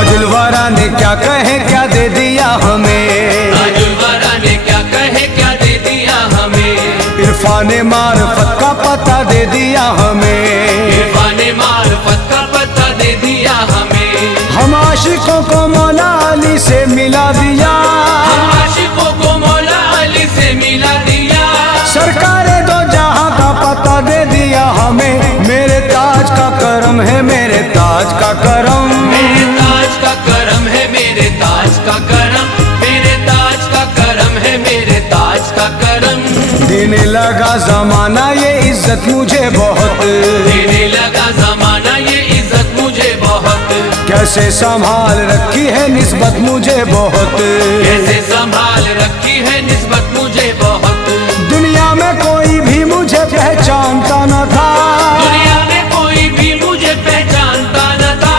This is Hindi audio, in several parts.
ताजुल वरा ने क्या कहे क्या दे दिया हमें, ताजुल वरा ने क्या कहे क्या दे दिया हमें। इरफाने मार्फत का पता दे दिया हमें, इरफाने मार्फत का पता दे दिया हमें। हम आशिकों को मौला अली से मिला दिया, हम आशिकों को मौला अली से मिला दिया। सरकारे दो जहां का पता दे दिया हमें, मेरे ताज का करम है मेरे ताज का करम, मेरे ताज का करम है मेरे ताज का करम, मेरे ताज का करम है मेरे ताज का करम। देने लगा जमाना ये इज्जत मुझे बहुत, देने लगा जमाना ये इज्जत मुझे बहुत। कैसे संभाल रखी है निस्बत मुझे बहुत, कैसे संभाल रखी है निस्बत मुझे बहुत। दुनिया में कोई भी मुझे पहचानता न था, दुनिया में कोई भी मुझे पहचानता न था।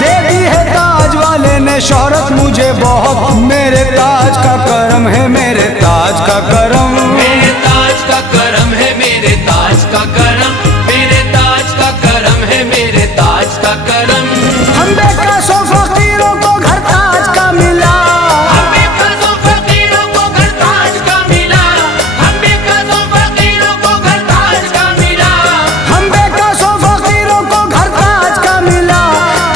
दे दी है ताज वाले ने शोहरत मुझे बहुत, मेरे ताज का करम है मेरे ताज का करम, मेरे ताज का करम है मेरे ताज का करम, मेरे ताज का करम है मेरे ताज का करम। हम बेकसों फकीरों को घर ताज का मिला, हम बेकसों फकीरों को घर ताज का मिला। हम बेकसों फकीरों को घर ताज का मिला। हम बेकसों फकीरों को घर ताज का मिला,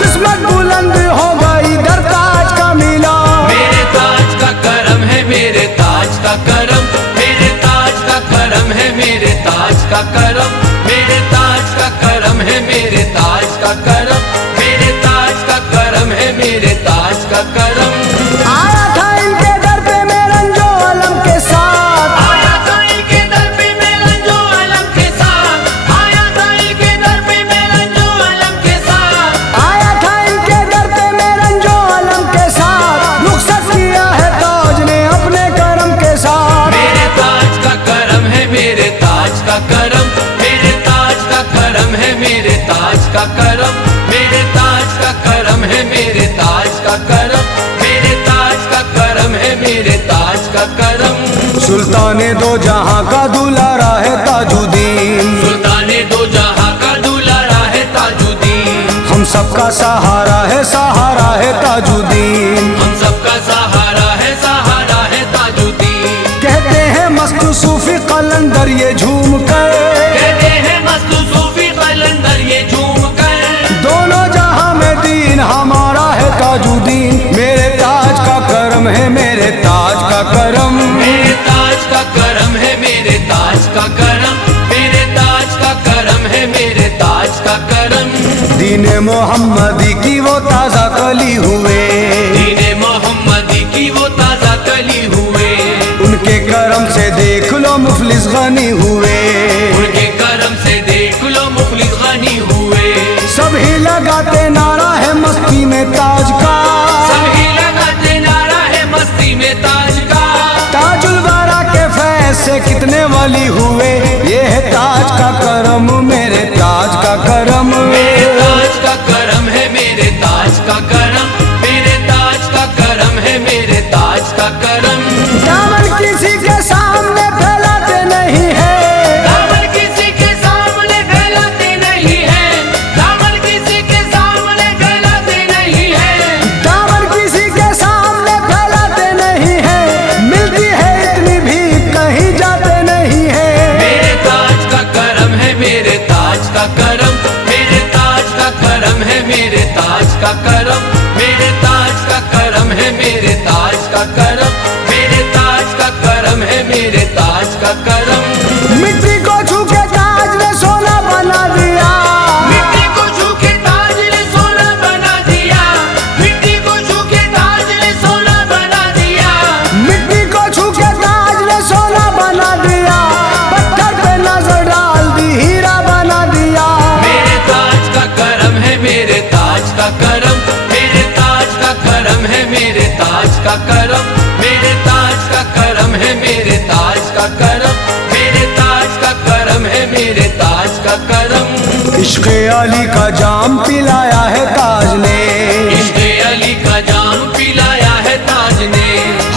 किस्मत बुलंद हो गई दर ताज का मिला। मेरे ताज का करम है मेरे ताज का करम, मेरे ताज का करम है मेरे ताज का करम, मेरे ताज का करम है मेरे ताज का करम, मेरे ताज का करम है मेरे ताज का करम। आया था इनके दर पे मैं रंजो अलम के साथ, आया था इनके दर पे मैं रंजो अलम के साथ। आया था इनके दर पे मैं रंजो अलम के साथ। आया था इनके दर पे मैं रंजो अलम के साथ, रुखसत किया है ताज ने अपने करम के साथ। मेरे ताज का करम है मेरे ताज का करम, मेरे ताज का करम है मेरे ताज का करम, मेरे ताज का करम है मेरे ताज का करम, मेरे ताज का करम है मेरे ताज का करम। सुल्ताने दो जहां का दुलारा है ताजुद्दीन, सुल्ताने दो जहां का दुलारा है ताजुद्दीन। हम सबका सहारा है ताजुद्दीन, हम सबका सहारा है ताजुद्दीन। कहते हैं मस्त सूफी कलंदर ये झूम कर, कहते हैं मस्त सूफी कलंदर ये झूम कर। दोनों जहां में दीन हमारा है ताजुद्दीन, मेरे ताज का करम है मेरे ताज का करम, मेरे ताज का करम है मेरे ताज का करम, मेरे ताज का करम है मेरे ताज का करम। दीने मोहम्मदी की वो ताजा कली हुए, दीने मोहम्मदी की वो ताजा कली हुए। उनके करम से देख लो मुफलिस गनी हुए, उनके करम से देख लो मुखलिस गनी हुए। सभी लगाते नारा है मस्ती में ताज का, सभी लगाते नारा है मस्ती में ताज का। ताजुल वरा के फैज से कितने वली हुए, ये है ताज का करम मेरे ताज का करम, मेरे ताज का करम है मेरे ताज का करम, मेरे ताज का करम है मेरे ताज का करम। दामन किसी के सामने फैलाते नहीं है, दामन किसी के सामने फैलाते नहीं है। दामन किसी के सामने फैलाते नहीं है। दामन किसी के सामने फैलाते नहीं है, मिलती है इतनी भी कहीं जाते नहीं है। मेरे ताज का करम है मेरे ताज का करम, मेरे ताज का करम है मेरे ताज का करम, मेरे ताज का करम है मेरे ताज का करम, मेरे ताज का करम है मेरे ताज का करम। मिट्टी को छू के ताज ने सोना बना दिया, मिट्टी को छू के ताज ने सोना बना दिया। मिट्टी को छू के ताज ने सोना बना दिया। मिट्टी को छू के ताज ने सोना बना दिया, पत्थर पे नजर डाल दी हीरा बना दिया। मेरे ताज का करम है मेरे ताज का करम, मेरे ताज का करम है मेरे ताज का करम, मेरे ताज का करम है मेरे ताज का करम, मेरे ताज का करम है मेरे ताज का करम। इश्क़ अली का जाम पिलाया है ताज ने, इश्क़ अली का जाम पिलाया है ताज ने।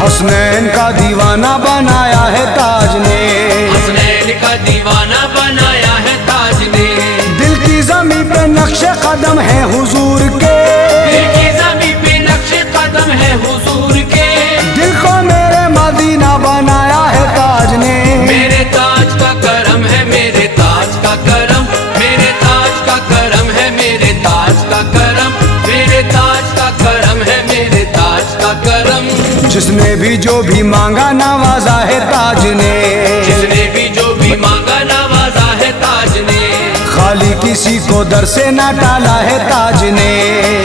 हसनैन का दीवाना बनाया है ताज ने, हसनैन का दीवाना बनाया है ताज ने। दिल की जमीन पे नक्शे कदम है हुजूर के, दिल की ज़मीं पे जिसने भी जो भी मांगा नवाजा है ताज ने, जिसने भी जो भी मांगा नवाजा है ताज ने, खाली किसी को दर से ना टाला है ताज ने,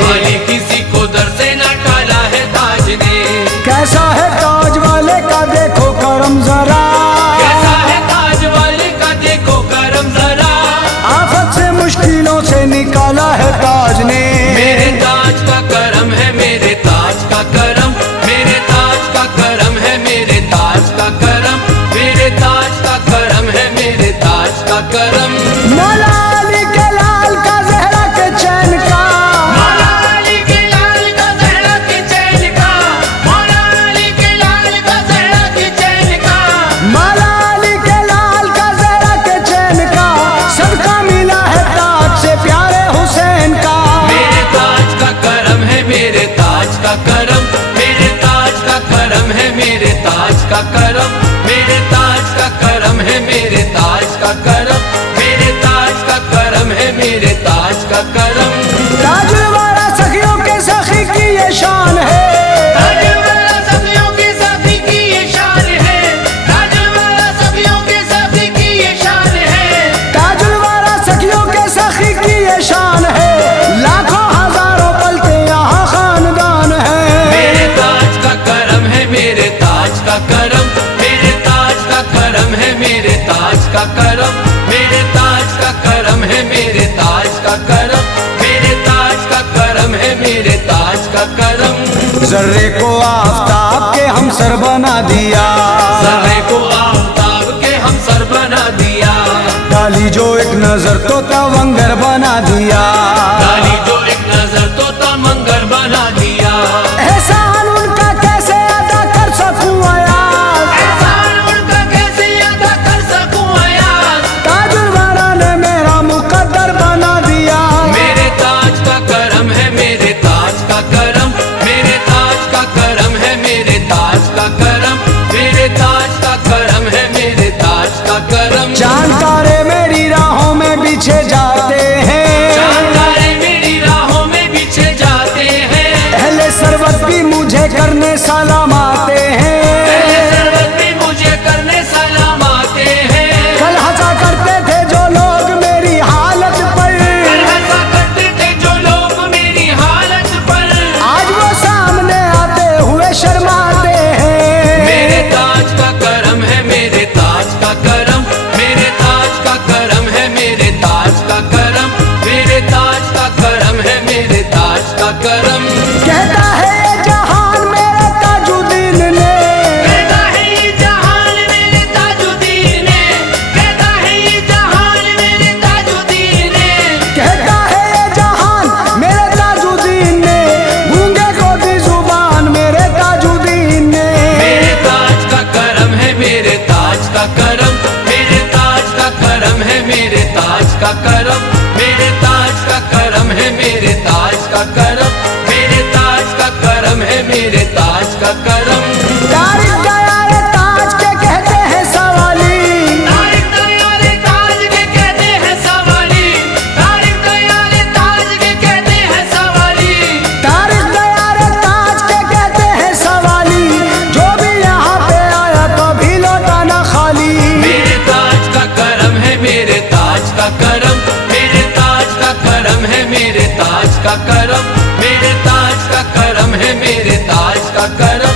खाली किसी को दर से न टाला है ताज ने। कैसा है ताज वाले का देखो करम जरा, कैसा है ताज वाले का देखो करम जरा, आफत से मुश्किलों से निकाला है ताज ने। मेरे ताज का करम है, मेरे ताज का करम, मेरे ताज का करम है, मेरे ताज का करम, मेरे ताज का करम है, मेरे ताज का करम। मौला अली के लाल का जहरा के चैन का, मौला अली के लाल का जहरा के चैन का, मौला अली के लाल का जहरा के चैन का, मौला अली के लाल का जहरा के चैन का, सदका मिला है ताज से प्यारे हुसैन का। मेरे ताज का करम है, मेरे ताज का करम, मेरे ताज का करम है, मेरे ताज का करम, मेरे ताज का करम है, मेरे ताज का करम, मेरे ताज का करम है, मेरे ताज का करम। ताजुल वाला सखियों के सखी की ये शान है, ताजुल वाला सखियों के सखी की ये शान है, ताजुल वाला सखियों के सखी की ये शान है, ताजुल वाला सखियों के सखी की ये शान है, लाखों हजारों पलते यहाँ खानदान है। मेरे ताज का करम है, मेरे ताज का करम, मेरे ताज का करम है, मेरे ताज का करम, मेरे ताज का करम है, मेरे ताज का करम, मेरे ताज का करम है, मेरे ताज का करम। जर्रे को आफताब के हम सर बना दिया, जर्रे को आफताब के हम सर बना दिया, डाली जो एक नजर तो तवंगर बना दिया, डाली जो एक नजर तो तमंगर बना दिया। एहसान उनका कैसे अदा कर सकूं अयाज, एहसान उनका कैसे अदा कर सकूं अयाज, ताजुल वाला ने मेरा मुकद्दर बना दिया। मेरे ताज का करम है, मेरे ताज का करम, मेरे ताज का करम है, मेरे ताज का करम, मेरे ताज का करम है, मेरे ताज का करम। चांद तारे मेरी राहों में बिछे जाते हैं, चांद तारे मेरी राहों में बिछे जाते हैं, अहले सरवत भी मुझे करने सलाम आते हैं, पहले सरवत भी मुझे करने सलाम आते हैं। कल हंसा करते थे जो लोग मेरी हालत पर, कल हंसा करते थे जो लोग मेरी हालत पर, आज वो सामने आते हुए शर्माते हैं। मेरे ताज का करम है, मेरे ताज का करम, मेरे ताज का करम है, मेरे ताज का करम, मेरे ताज का करम है, मेरे ताज का करम। कहता है ये जहान मेरे ताजुद्दीन ने, कहता है ये जहान मेरे ताजुद्दीन ने, कहता है ये जहान मेरे ताजुद्दीन ने, कहता है ये जहान मेरे ताजुद्दीन ने, गूंगे को दी जुबान मेरे ताजुद्दीन ने। मेरे ताज का करम है, मेरे ताज का करम, मेरे ताज का करम है, मेरे ताज का करम, मेरे ताज का करम है, मेरे ताज का करम, मेरे ताज का करम है, मेरे ताज का करम। तारीफ दयाले ताज के कहते हैं सवाली, तारीफ दयाले ताज के कहते हैं सवाली, तारीफ दयाले ताज के कहते हैं सवाली, तारीफ दयाले ताज के कहते हैं सवाली, जो भी यहाँ पे आया कभी लौटा ना खाली। मेरे ताज का करम है, मेरे ताज का करम, मेरे ताज का करम है, मेरे ताज का करम, मेरे ताज का करम है, मेरे ताज का करम,